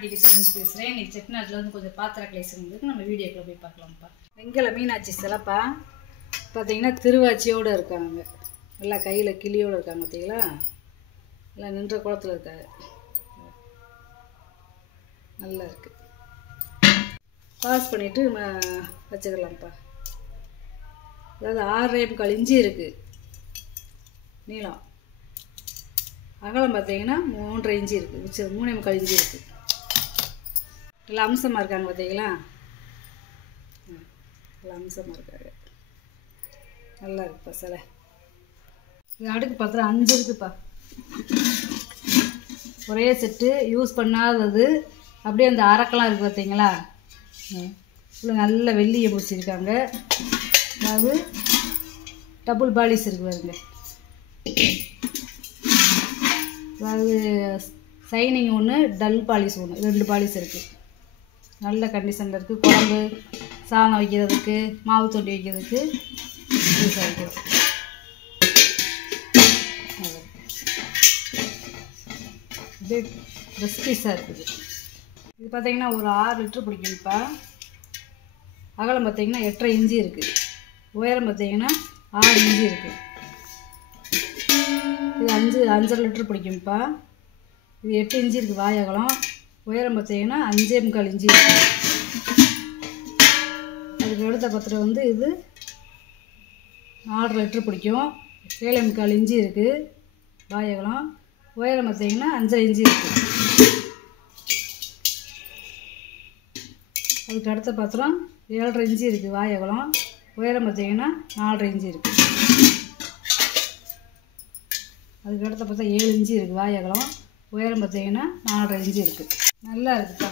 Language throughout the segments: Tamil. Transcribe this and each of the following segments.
செட்டிநாட்டுக்கு சேர்ந்து பேசுகிறேன். இன்றைக்கி செட்டிநாட்டில் வந்து கொஞ்சம் பாத்திர கிளேஸ் இருந்ததுக்கு நம்ம வீடியோக்குள்ளே போய் பார்க்கலாம்ப்பா. வெங்கல மீனாட்சி சிலப்பா பார்த்தீங்கன்னா திருவாச்சியோடு இருக்காங்க. நல்லா கையில் கிளியோடு இருக்காங்க. பார்த்தீங்களா, எல்லாம் நின்ற குளத்தில் இருக்காங்க. நல்லா இருக்குது. பாஸ் பண்ணிவிட்டு நம்ம வச்சுக்கலாம்ப்பா. அதாவது 6.25 இன்ச்சு இருக்குது நீளம். அகலம் பார்த்தீங்கன்னா 3.5 இன்ச்சு இருக்குது. மிச்சம் 3.25 இன்ச்சு இருக்குது. நல்லா அம்சமாக இருக்காங்க. பார்த்தீங்களா, நல்லா அம்சமாக இருக்காங்க. நல்லா இருக்குப்பா சிலை. இது அடுக்கு பாத்திரம் 5 இருக்குப்பா. ஒரே செட்டு யூஸ் பண்ணாதது. அப்படியே அந்த அரக்கெல்லாம் இருக்குது. பார்த்தீங்களா, நல்ல வெள்ளியை பிடிச்சிருக்காங்க. அதாவது டபுள் பாலிஸ் இருக்கு பாருங்க. அதாவது சைனிங் ஒன்று, டல் பாலிஸ் ஒன்று, 2 பாலிஸ் இருக்குது. நல்ல கண்டிஷனில் இருக்குது. குழம்பு சாதம் வைக்கிறதுக்கு, மாவு தொண்டி வைக்கிறதுக்கு யூஸ் ஆகிக்கிறோம். இது ட்ரெஸ் பீஸாக இருக்குது. இது பார்த்திங்கன்னா ஒரு 6 லிட்டர் பிடிக்கும்ப்பா. அகலம் பார்த்திங்கன்னா 8.5 இன்ச்சு இருக்குது. உயரம் பார்த்திங்கன்னா 6 இன்ச்சு இருக்குது. இது 5.5 லிட்டர் பிடிக்கும்ப்பா. இது 8 இன்ச்சு இருக்குது வாய் அகலம். உயரம் பார்த்தீங்கன்னா 5.25 இன்ச்சு இருக்குது. அதுக்கு எடுத்த பத்திரம் வந்து இது 4 லிட்டர் பிடிக்கும். 7.25 இன்ச்சு இருக்குது வாய் அகலம். உயரம் பார்த்தீங்கன்னா 5.5 இன்ச்சு இருக்குது. அதுக்கு அடுத்த பத்திரம் 7.5 இன்ச்சு இருக்குது வாய் அகலம். உயரம் பார்த்தீங்கன்னா 4.5 இன்ச்சு இருக்குது. அதுக்கு அடுத்த பார்த்தா 7 இன்ச்சு இருக்குது வாய் அகலம். உயரம் பார்த்தீங்கன்னா 4.5 இன்ச்சு இருக்குது. நல்லா இருக்குப்பா.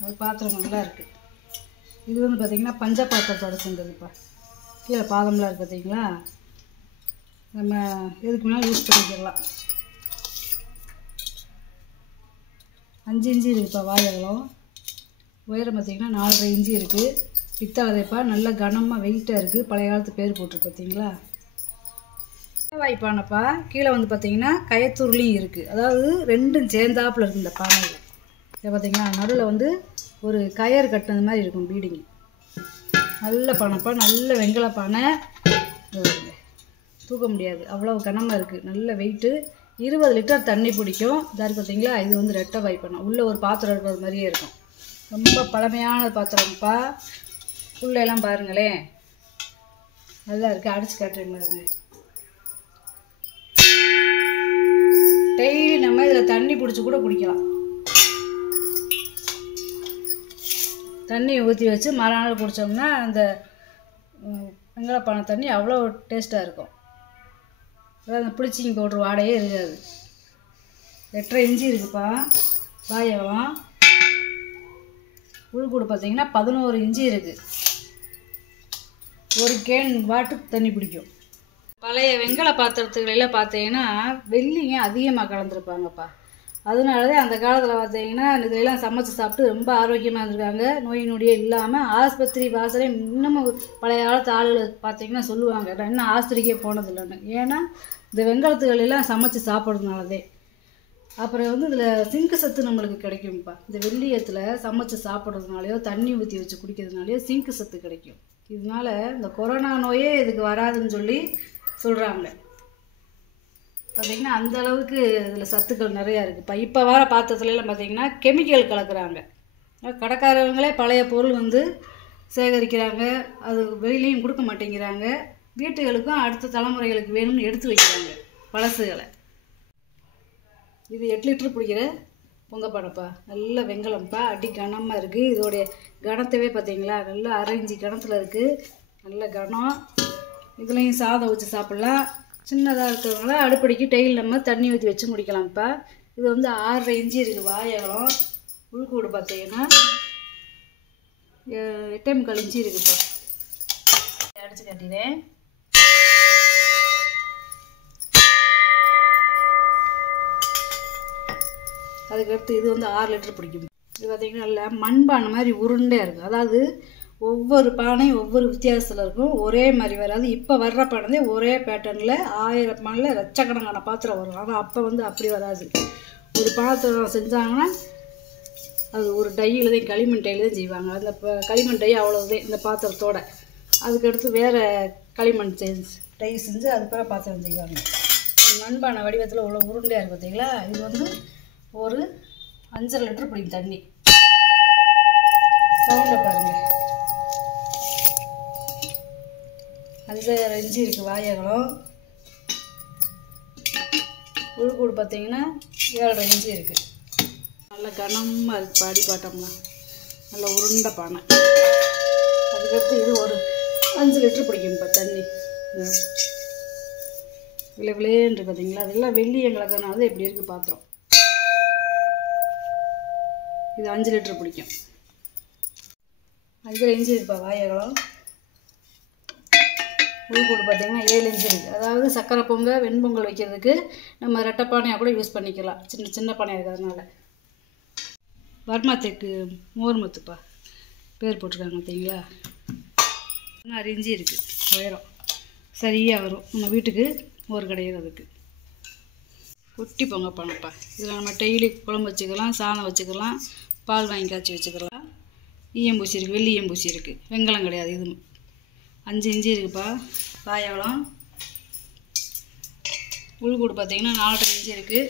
அது பாத்திரம் நல்லா இருக்குது. இது வந்து பார்த்திங்கன்னா பஞ்ச பாத்திரத்தோட சேர்ந்ததுப்பா. கீழே பாதம்லாம் இருக்குது. பார்த்தீங்களா, நம்ம எதுக்கு வேணாலும் யூஸ் பண்ணிக்கலாம். 5 இன்ச்சு இருக்குப்பா வாய் அகலம். உயரம் பார்த்திங்கன்னா 4.5 இன்ச்சு இருக்குது. பித்தளைப்பா. நல்ல கனமாக வெயிட்டாக இருக்குது. பழைய காலத்து பேர் போட்டிருக்கு. பார்த்தீங்களா, வாய்ப்பானப்பா. கீழே வந்து பார்த்திங்கன்னா கயத்தூர்லேயும் இருக்குது. அதாவது 2ம் சேர்ந்தாப்பில் இருக்குது இந்த பானையில். இதை பார்த்திங்கன்னா நடுவில் வந்து ஒரு கயறு கட்டினது மாதிரி இருக்கும் பீடிங். நல்ல பானைப்பா. நல்ல வெங்கல பானை. தூக்க முடியாது, அவ்வளோ கனமாக இருக்குது. நல்ல வெயிட்டு. 20 லிட்டர் தண்ணி பிடிக்கும். இதாக பார்த்தீங்களா, இது வந்து ரெட்டை வாய்ப்பானை. உள்ளே ஒரு பாத்திரம் இருக்கிறது மாதிரியே இருக்கும். ரொம்ப பழமையான பாத்திரம்ப்பா. உள்ளெல்லாம் பாருங்களேன், நல்லா இருக்குது. அடிச்சு காட்டுறேன் பாருங்க. டெய்லி நம்ம இதில் தண்ணி பிடிச்சி கூட குடிக்கலாம். தண்ணியை ஊற்றி வச்சு மறுநாள் குடித்தோம்னா அந்த வெங்கலப்பானை தண்ணி அவ்வளோ டேஸ்ட்டாக இருக்கும். அதாவது அந்த ப்ளீச்சிங் பவுட்ரு வாடையே இருக்காது. 8.5 இன்ச்சு இருக்குப்பா வாய் அகலம். உள்கூடு பார்த்தீங்கன்னா 11 இன்ச்சு இருக்குது. 1 கேன் வாட்டு தண்ணி பிடிக்கும். பழைய வெங்கல பாத்திரத்துகளெல்லாம் பார்த்தீங்கன்னா வெள்ளிங்க அதிகமாக கலந்துருப்பாங்கப்பா. அதனாலதான் அந்த காலத்தில் பார்த்தீங்கன்னா இதெல்லாம் சமைச்சு சாப்பிட்டு ரொம்ப ஆரோக்கியமாக இருந்திருக்காங்க. நோய் நொடியே இல்லாமல். ஆஸ்பத்திரி வாசலே இன்னமும் பழைய காலத்து ஆளுகள் பார்த்தீங்கன்னா சொல்லுவாங்க, நான் இன்னும் ஆஸ்பத்திரிக்கே போனதில்லைன்னு. ஏன்னா இந்த வெங்கலத்துகளெல்லாம் சமைச்சு சாப்பிட்றதுனாலதே. அப்புறம் வந்து இதில் சிங்கு சத்து நம்மளுக்கு கிடைக்கும்ப்பா. இந்த வெள்ளியத்தில் சமைச்சு சாப்பிட்றதுனாலையோ தண்ணி ஊற்றி வச்சு குடிக்கிறதுனாலையோ சிங்கு சத்து கிடைக்கும். இதனால இந்த கொரோனா நோயே இதுக்கு வராதுன்னு சொல்லி சொல்கிறாங்க. பார்த்திங்கன்னா அந்த அளவுக்கு இதில் சத்துக்கள் நிறையா இருக்குதுப்பா. இப்போ வர பாத்திரத்துலலாம் பார்த்திங்கன்னா கெமிக்கல் கலக்குறாங்க. கடைக்காரவங்களே பழைய பொருள் வந்து சேகரிக்கிறாங்க. அது வெளியிலையும் கொடுக்க மாட்டேங்கிறாங்க. வீட்டுகளுக்கும் அடுத்த தலைமுறைகளுக்கு வேணும்னு எடுத்து வைக்கிறாங்க பழசுகளை. இது 8 லிட்டர் பிடிக்கிற பொங்கப்பானைப்பா. நல்ல வெங்கலம்ப்பா. அடி கனமாக இருக்குது. இதோடைய கனத்தவே பார்த்தீங்களா, நல்லா 1/2 இன்ச்சு கனத்தில் இருக்குது. நல்ல கனம். இதுலேயும் சாதம் வச்சு சாப்பிட்லாம். சின்னதாக இருக்கிறவங்கள அடுப்படிக்கு டெய்லி நம்ம தண்ணி ஊற்றி வச்சு முடிக்கலாம்ப்பா. இது வந்து 6.5 இன்ச்சு இருக்குது வாய் அகலம். உள்கூடு பார்த்தீங்கன்னா 8.25 இன்ச்சு இருக்குப்பா. அடிச்சு காட்டிடுறேன். அதுக்கடுத்து இது வந்து 6 லிட்டர் பிடிக்கும். இது பார்த்திங்கன்னா நல்லா மண்பானை மாதிரி உருண்டையாக இருக்குது. அதாவது ஒவ்வொரு பானையும் ஒவ்வொரு வித்தியாசத்தில் இருக்கும். ஒரே மாதிரி வராது. இப்போ வர்ற பானை ஒரே பேட்டர்னில் 1000 பானையில் லட்சக்கணக்கான பாத்திரம் வரும். ஆனால் அப்போ வந்து அப்படி வராது. ஒரு பாத்திரம் செஞ்சாங்கன்னா அது ஒரு டையில் தான் களிமண் டையில் தான் செய்வாங்க. அந்த களிமண் டை அவ்வளோதான் இந்த பாத்திரத்தோட. அதுக்கடுத்து வேறு களிமண் டை செஞ்சு அதுக்கப்புறம் பாத்திரம் செய்வாங்க. மண்பானை வடிவத்தில் உள்ள உருண்டையாக இருக்குது பார்த்தீங்களா? இது வந்து ஒரு 5.5 லிட்டர் பிடிக்கும் தண்ணி. சவுண்டை பாருங்கள். 5.5 இன்ச்சு இருக்குது வாயகலம். உள்கூடு பார்த்தீங்கன்னா 7.5 இன்ச்சு இருக்குது. நல்லா கனமாக இருக்குது பாடி பார்த்தோம்னா. நல்லா உருண்டை பானை. அதுக்கடுத்து இது ஒரு 5 லிட்டர் பிடிக்கும் இப்போ தண்ணி. விளைவிலேன்னு பார்த்தீங்களா? அதெல்லாம் வெள்ளியம் கலக்கிறனால எப்படி இருக்குது பாத்திரம். இது 5 லிட்டர் பிடிக்கும். 5.5 இன்ச்சு இப்போ வாயகலம். உள்கூடு பார்த்தீங்கன்னா 7 இன்ச்சு இருக்குது. அதாவது சக்கரை பொங்கல் வெண்பொங்கல் வைக்கிறதுக்கு நம்ம ரெட்டை பானையாக கூட யூஸ் பண்ணிக்கலாம். சின்ன சின்ன பானையாக இருக்கிறதுனால. வர்மாத்துக்கு மோர் மத்துப்பா பேர் போட்டிருக்காங்க பார்த்தீங்களா? 16 இன்ச்சு இருக்குது உயரம். சரியாக வரும் நம்ம வீட்டுக்கு மோர் கிடைக்கிறதுக்கு. குட்டி பொங்க பானைப்பா. இதில் நம்ம டெய்லி குழம்பு வச்சுக்கலாம், சாதம் வச்சுக்கலாம், பால் வாங்கி காய்ச்சி வச்சுக்கலாம். ஈயம்பூசி இருக்குது, வெள்ளி ஈயம்பூசி இருக்குது. வெங்கலம் கிடையாது. இது 5 இன்ச்சு இருக்குப்பா வாயகலம். உள்கூடு பார்த்தீங்கன்னா 4.5 இன்ச்சு இருக்குது.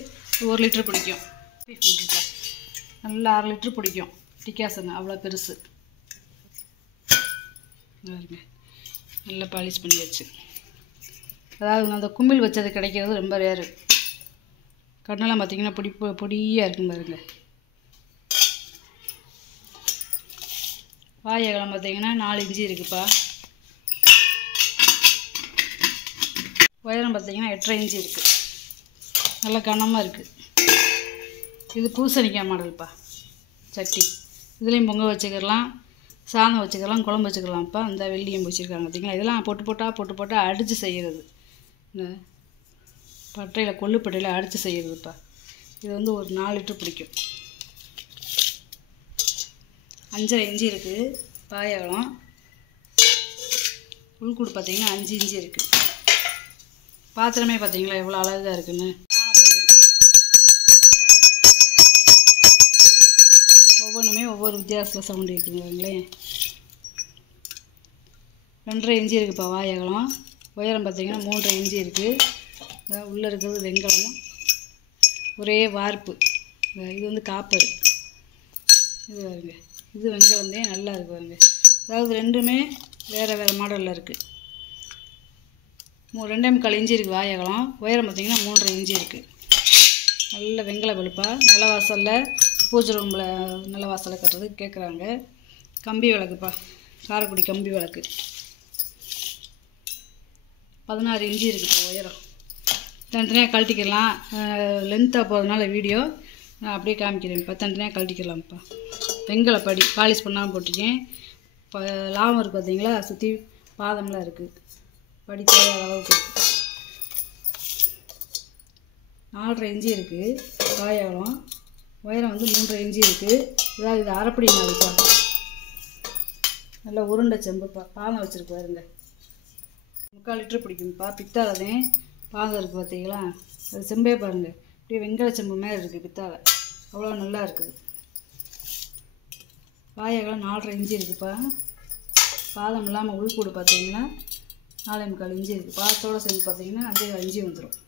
1 லிட்டர் பிடிக்கும். ஃபில்ட்ருப்பா நல்லா 6 லிட்டர் பிடிக்கும். டிகாசன் அவ்வளோ பெருசு. பாருங்க நல்லா பாலிஷ் பண்ணி வச்சு. அதாவது அந்த கும்பில் வச்சது கிடைக்கிறது ரொம்ப ரேரு. கண்ணெல்லாம் பார்த்தீங்கன்னா பொடியாக இருக்கும் பாருங்க. வாயகலம் பார்த்தீங்கன்னா 4 இன்ச்சு இருக்குப்பா. உயரம் பார்த்தீங்கன்னா 8.5 இன்ச்சு இருக்குது. நல்லா கனமாக இருக்குது. இது பூசணிக்காய் மாடல்ப்பா சட்டி. இதுலேயும் பொங்கல் வச்சுக்கலாம், சாதம் வச்சுக்கலாம், குழம்பு வச்சுக்கலாம்ப்பா. இந்த வெள்ளியம் வச்சுருக்காங்க பார்த்தீங்களா? இதெல்லாம் போட்டு போட்டால் அடித்து செய்கிறது. இந்த பட்டையில் கொள்ளுப்பட்டையில் அடித்து செய்கிறதுப்பா. இது வந்து ஒரு 4 லிட்டர் பிடிக்கும். 5.5 இன்ச்சு இருக்குது வாயகலம். உள்கூடு பார்த்தீங்கன்னா 5 இன்ச்சு இருக்குது. பாத்திரமே பார்த்தீங்களா எவ்வளோ அழகாக இருக்குன்னு. ஒவ்வொன்றுமே ஒவ்வொரு வித்தியாசத்தில் சவுண்டு இருக்குங்களே. 2.5 இன்ச்சு இருக்குப்பா வாயகலம். உயரம் பார்த்தீங்கன்னா 3.5 இன்ச்சு இருக்குது. அதாவது உள்ளே இருக்கிறது வெங்கலமும் ஒரே வார்ப்பு. இது வந்து காப்பர். இது பாருங்க, இது வெங்கலம் தான் நல்லா இருக்குது பாருங்க. அதாவது ரெண்டுமே வேறு வேறு மாடலில் இருக்குது. 2.25 இன்ச்சு இருக்குது வாயகலம். உயரம் பார்த்தீங்கன்னா 3.5 இன்ச்சு இருக்குது. நல்ல வெங்கல வெளுப்பா. நிலவாசலில் பூஜை ரூமில் நிலவாசலில் கட்டுறதுக்கு கேட்குறாங்க. கம்பி விளக்குப்பா, காரைக்குடி கம்பி விளக்கு. 16 இன்ச்சு இருக்குப்பா உயரம். தனித்தனியாக கழட்டிக்கலாம். லென்த்தாக போகிறதுனால வீடியோ நான் அப்படியே காமிக்கிறேன்ப்பா. தனித்தனியாக கழட்டிக்கலாம்ப்பா. வெங்கல படி பாலிஷ் பண்ணாமல் போட்டிருக்கேன். இப்போ லாபம் இருக்குது பார்த்தீங்களா? சுற்றி பாதம்லாம் இருக்குது. படி தேவையான அளவுக்கு இருக்குது. 4.5 இன்ச்சு இருக்குது வாயகலம். உயரம் வந்து 3.5 இன்ச்சு இருக்குது. இதாவது இது அரைப்படி நாளுப்பா. நல்லா உருண்டை செம்புப்பா. பாதம் வச்சுருக்கு பாருங்க. 3/4 லிட்டர் பிடிக்கும்ப்பா. பித்தாலதான் பாதம் இருக்குது பார்த்தீங்களா? அது செம்பே பாருங்கள். அப்படியே வெங்கல செம்பு மாதிரி இருக்குது பித்தாலை. அவ்வளோ நல்லா இருக்குது. வாயகலம் 4.5 இன்ச்சு இருக்குப்பா. பாதம் இல்லாமல் உள்கூடு பார்த்தீங்கன்னா 4.25 இன்ச்சு இருக்குது. பாதத்தோடு சேர்ந்து பார்த்தீங்கன்னா 5.5 இன்ச்சு வந்துடும்.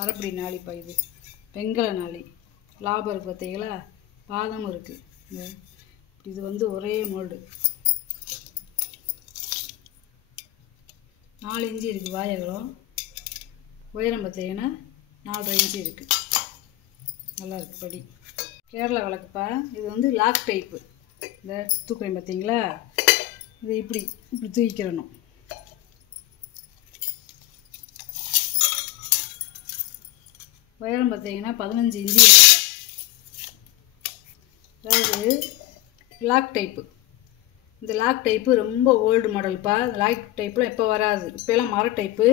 அரைப்படி நாளிப்பா. இது வெங்கல நாளி. லாபம் இருக்குது பார்த்தீங்களா? பாதமும் இருக்குது. இது வந்து ஒரே மோல்டு. 4 இன்ச்சு இருக்குது வாயகலம். உயரம் பார்த்தீங்கன்னா 4.5 இன்ச்சு இருக்குது. நல்லா இருக்குது படி. கேரளா விளக்குப்பா. இது வந்து லாக் டைப்பு. இந்த தூக்குறேன் பார்த்தீங்களா? இது இப்படி தூக்கிக்கிறணும். உயரம் பார்த்தீங்கன்னா 15 இன்ச்சு இருக்குது. அதாவது லாக் டைப்பு. இந்த லாக் டைப்பு ரொம்ப ஓல்டு மாடல்ப்பா. லாக் டைப்பில் இப்போ வராது. இப்போலாம் மர டைப்பு.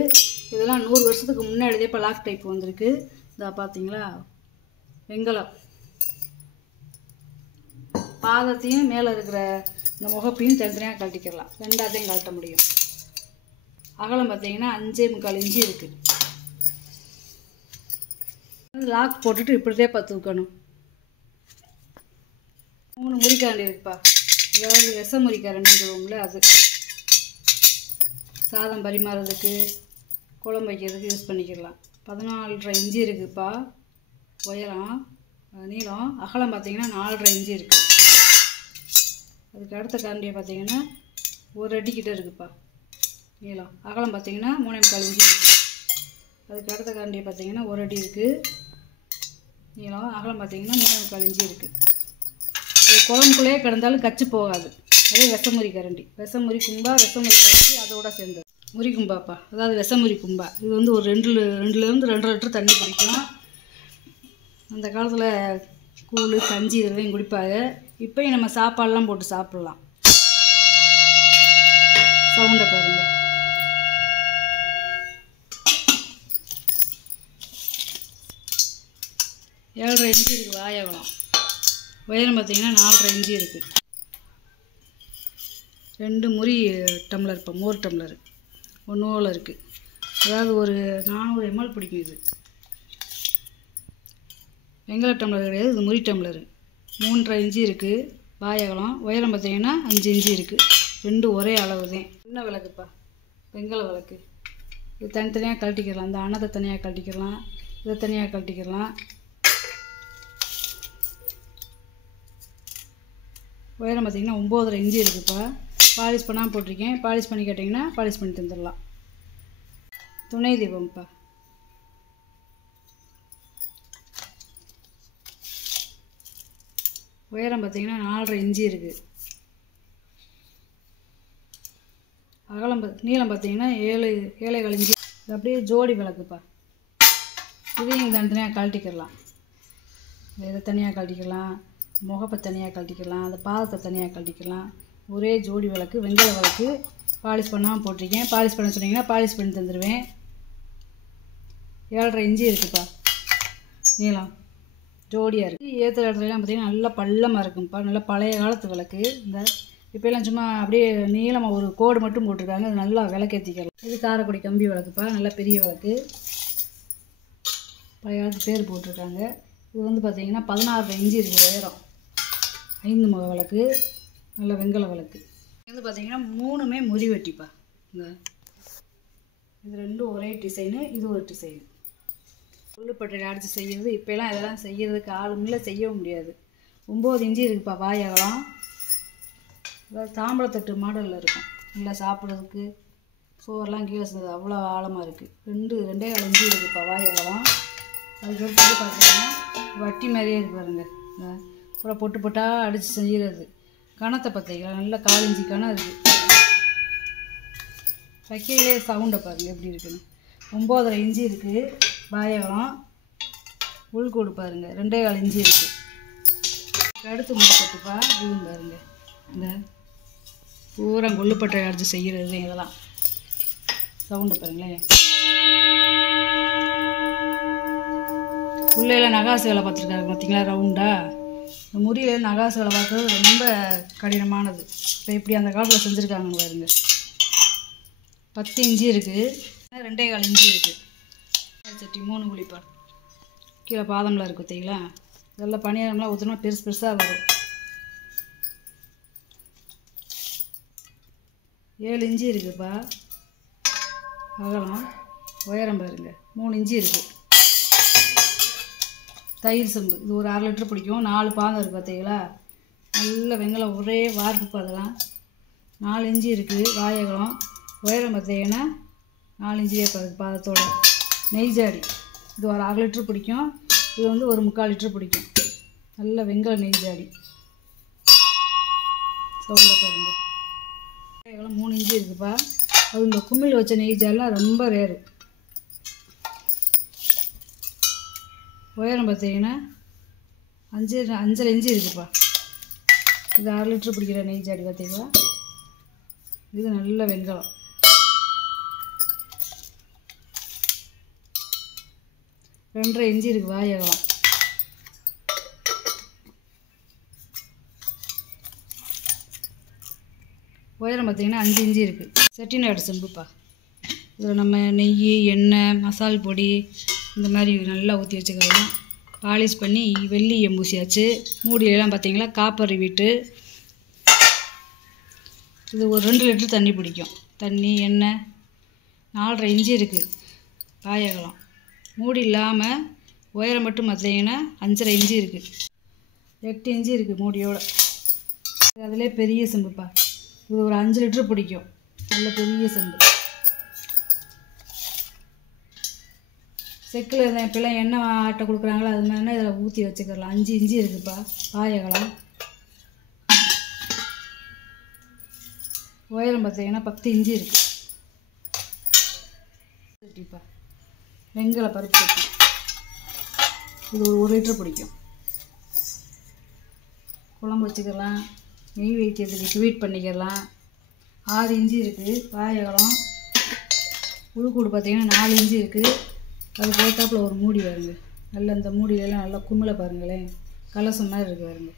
இதெல்லாம் 100 வருஷத்துக்கு முன்னாடியே இப்போ லாக் டைப்பு வந்திருக்கு. இதை பார்த்தீங்களா? வெங்கலம். பாதத்தையும் மேலே இருக்கிற இந்த முகப்பையும் தனித்தனியாக கழட்டிக்கலாம். ரெண்டாத்தையும் கழட்ட முடியும். அகலம் பார்த்தீங்கன்னா 5.25 இன்ச்சு இருக்குது. லாக் போட்டுட்டு இப்படிதே தூக்கணும். 3 முறிக்கரண்டி இருக்குப்பா. அதாவது விஷ முறிக்கரண்டின்னு சொல்லுவோம்ல, அது சாதம் பரிமாறுறதுக்கு குழம்பு வைக்கிறதுக்கு யூஸ் பண்ணிக்கலாம். 14.5 இன்ச்சு இருக்குதுப்பா உயரம். நீளம் அகலம் பார்த்திங்கன்னா 4.5 இன்ச்சு இருக்குது. அதுக்கு அடுத்த கரண்டியை பார்த்திங்கன்னா 1 அடி கிட்ட இருக்குதுப்பா நீளம். அகலம் பார்த்திங்கன்னா 3.25 இன்ச்சு இருக்குது. அதுக்கு அடுத்த கரண்டியை பார்த்திங்கன்னா 1 அடி இருக்குது நீளம். அகலம் பார்த்திங்கன்னா 3.25 இன்ச்சு இருக்குது. இது குழம்புக்குள்ளேயே கிடந்தாலும் கச்சு போகாது. அதே விஷமுறி கரண்டி, விஷமுறி கும்பா, விஷமுறி கரண்டி அதோட சேர்ந்தது. முறி கும்பாப்பா, அதாவது விஷமுறி கும்பா. இது வந்து ஒரு 2லேருந்து 2.5 லிட்டர் தண்ணி குடிக்கும். அந்த காலத்தில் கூழ் கஞ்சி இதெல்லாம் குடிப்பாங்க. இப்போயும் நம்ம சாப்பாடெலாம் போட்டு சாப்பிட்லாம். சவுண்டை பாருங்க. ஏழரை இன்ச்சு இருக்குது வாயகலம். உயரம் பார்த்திங்கன்னா 4.5 இன்ச்சு இருக்குது. 2 முறி டம்ளர் இப்போ மோர் டம்ளர் 1 ஓலை இருக்குது. அதாவது ஒரு 400 ml பிடிக்கும். இது வெங்கல டம்ளர் கிடையாது, இது முறி டம்ளரு. 3.5 இன்ச்சு இருக்குது வாயகலம். உயரம் பார்த்திங்கன்னா 5 இன்ச்சு இருக்குது. 2 ஒரே அளவு தான். என்ன விளக்குப்பா, வெங்கல விளக்கு. இது தனித்தனியாக கழட்டிக்கலாம். இந்த அன்னத்தை தனியாக கழட்டிக்கலாம், இதை தனியாக கழட்டிக்கலாம். உயரம் பார்த்திங்கன்னா 9.5 இன்ச்சு இருக்குதுப்பா. பாலிஷ் பண்ணாமல் போட்டிருக்கேன். பாலிஷ் பண்ணி கேட்டிங்கன்னா பாலிஷ் பண்ணி தந்துடலாம். துணை தீபம்ப்பா. உயரம் பார்த்திங்கன்னா 4.5 இன்ச்சு இருக்குது. அகலம் நீளம் பார்த்திங்கன்னா 7.25 இன்ச்சு. இது அப்படியே ஜோடி விளக்குப்பா. இதையும் தனித்தனியாக கழட்டிக்கலாம். இதை தனியாக கழட்டிக்கலாம், முகப்பை தனியாக கழட்டிக்கலாம், அந்த பாதத்தை தனியாக கழட்டிக்கலாம். ஒரே ஜோடி விளக்கு, வெங்கல விளக்கு. பாலிஷ் பண்ணாமல் போட்டிருக்கேன். பாலிஷ் பண்ண சொன்னீங்கன்னா பாலிஷ் பண்ணி தந்துடுவேன். 7.5 இன்ச்சு இருக்குதுப்பா நீளம். ஜோடியாக இருக்குது. ஏற்றுற இடத்துலலாம் பார்த்திங்கன்னா நல்லா பள்ளமாக இருக்கும்ப்பா. நல்லா பழைய காலத்து விளக்கு. இந்த இப்போலாம் சும்மா அப்படியே நீளமாக ஒரு கோடு மட்டும் போட்டிருக்காங்க. அது நல்லா விளக்கேற்றிக்கலாம். இது காரைக்குடி கம்பி விளக்குப்பா, நல்லா பெரிய விளக்கு. பழைய காலத்து பேர் போட்டிருக்காங்க. இது வந்து பார்த்திங்கன்னா 16.5 இன்ச்சு இருக்குது உயரம். 5 முக விளக்கு, நல்ல வெங்கல விளக்கு. இது வந்து பார்த்திங்கன்னா 3மே முறி வெட்டிப்பா. இந்த இது 2 ஒரே டிசைனு, இது ஒரு டிசைனு. புல்லுப்பட்டையில் அடித்து செய்கிறது. இப்போலாம் இதெல்லாம் செய்கிறதுக்கு ஆளும் இல்லை, செய்யவும் முடியாது. 9 இன்ச்சு இருக்குதுப்பா வாயகலம். அதாவது தாம்பழத்தட்டு மாடலில் இருக்கும். நல்லா சாப்பிட்றதுக்கு சோறுலாம் கீழே அவ்வளோ ஆழமாக இருக்குது. 2.25 இன்ச்சு இருக்குதுப்பா வாயகலம். அதுக்கடுத்து வந்து பார்த்திங்கன்னா வட்டி மாதிரியே இருக்குது பாருங்க. பூரா பொட்டு பொட்டாக அடித்து செய்கிறது. கணத்தை பார்த்திங்களா, நல்லா 4 இன்ச்சு கணம் இருக்குது. வைக்கையிலே சவுண்டை பாருங்கள் எப்படி இருக்குன்னு. 9.5 இன்ச்சு இருக்குது வாயகலம். உள்கூடு பாருங்கள் 2.25 இன்ச்சு இருக்குது. அடுத்து முடிக்கட்டுப்பா. இதுவும் பாருங்கள், இந்த பூரா கொள்ளுப்பட்டை அடித்து செய்கிறது இதெல்லாம். சவுண்டை பாருங்களேன். உள்ளேலாம் நகாசு வேலை பார்த்துருக்காங்க பார்த்திங்களா, ரவுண்டா. இந்த முறியில் நகாசு வேலை பார்க்குறது ரொம்ப கடினமானது. இப்போ இப்படி அந்த காலத்தில் செஞ்சுருக்காங்க பாருங்க. 10 இன்ச்சு இருக்குது, 2.25 இன்ச்சு இருக்குது. சட்டி 3 குழிப்பா. கீழே பாதம்லாம் இருக்குது பார்த்தீங்களா. இதெல்லாம் பணியாரம்லாம் ஊற்றினா பெருசு பெருசாக வரும். 7 இன்ச்சு இருக்குதுப்பா அகலம். உயரம் பாருங்க 3 இன்ச்சு இருக்குது. தயிர் செம்பு, இது ஒரு 1/2 லிட்டர் பிடிக்கும். 4 பாதம் இருக்குது பார்த்தீங்களா. நல்ல வெங்கலம் ஒரே வார்ப்பு. அதெல்லாம் 4 இன்ச்சு இருக்குது வாயகலம். உயரம் பார்த்தீங்கன்னா 4 இன்ச்சு பாதத்தோட. நெய் ஜாடி, இது ஒரு 1/2 லிட்டர் பிடிக்கும். இது வந்து ஒரு 3/4 லிட்டர் பிடிக்கும். நல்ல வெங்கல நெய் ஜாடி. சவுண்டை பாருங்க. வாயகலம் 3 இன்ச்சு இருக்குதுப்பா. அது இந்த குமிழ் வச்ச நெய் ஜாடிலாம் ரொம்ப ரேரு. உயரம் பார்த்தீங்கன்னா 5.5 இன்ச்சு இருக்குதுப்பா. இது 1/2 லிட்டர் பிடிக்கிற நெய் ஜாடி பார்த்தீங்களா. இது நல்ல வெங்கலம். 2.5 இன்ச்சு இருக்குது வாயகலம். உயரம் பார்த்தீங்கன்னா 5 இன்ச்சு இருக்குது. செட்டிநாடு செம்புப்பா. இதில் நம்ம நெய், எண்ணெய், மசால் பொடி இந்த மாதிரி நல்லா ஊற்றி வச்சுக்கலாம். பாலிஷ் பண்ணி வெள்ளியை பூசியாச்சு. மூடியெல்லாம் பார்த்தீங்களா காப்பர் வீட்டு. இது ஒரு 2 லிட்டர் தண்ணி பிடிக்கும். தண்ணி எண்ணெய் 4.5 இன்ச்சு இருக்குது பாயகலம். மூடி இல்லாமல் உயரம் மட்டும் பார்த்தீங்கன்னா 5.5 இன்ச்சு இருக்குது. 8 இன்ச்சு இருக்குது மூடியோட. அதிலே பெரிய செம்புப்பா. இது ஒரு 5 லிட்டர் பிடிக்கும். நல்ல பெரிய செம்பு. செக்கில் இப்போலாம் எண்ணெய் ஆட்டை கொடுக்குறாங்களோ அது மாதிரினா இதில் ஊற்றி வச்சுக்கலாம். 5 இன்ச்சு இருக்குதுப்பா பாயகலம். உயரம் பார்த்தீங்கன்னா 10 இன்ச்சு இருக்குது. சட்டிப்பா வெங்கல பருப்பு சட்டி. இது ஒரு 1 லிட்டர் பிடிக்கும். குழம்பு வச்சுக்கலாம். நெய் வைக்கிறதுக்கு ஸ்வீட் பண்ணிக்கலாம். 6 இன்ச்சு இருக்குது பாயகலம். உள்கூடு பார்த்தீங்கன்னா 4 இன்ச்சு இருக்குது. அது போட்டாப்பில் ஒரு மூடி வருங்க. நல்ல இந்த மூடியிலலாம் நல்லா குமிழ பாருங்களேன். கலசம் மாதிரி இருக்குது பாருங்க.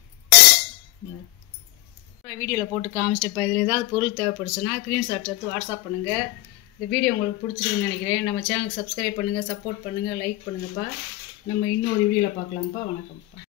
வீடியோவில் போட்டு காமிச்சிட்டப்பா. இதில் ஏதாவது பொருள் தேவைப்படுச்சுன்னா ஸ்க்ரீன்ஷாட் எடுத்து வாட்ஸ்அப் பண்ணுங்கள். இந்த வீடியோ உங்களுக்கு பிடிச்சிருக்குன்னு நினைக்கிறேன். நம்ம சேனலுக்கு சப்ஸ்கிரைப் பண்ணுங்கள், சப்போர்ட் பண்ணுங்கள், லைக் பண்ணுங்கப்பா. நம்ம இன்னொரு வீடியோவில் பார்க்கலாம்ப்பா. வணக்கம்ப்பா.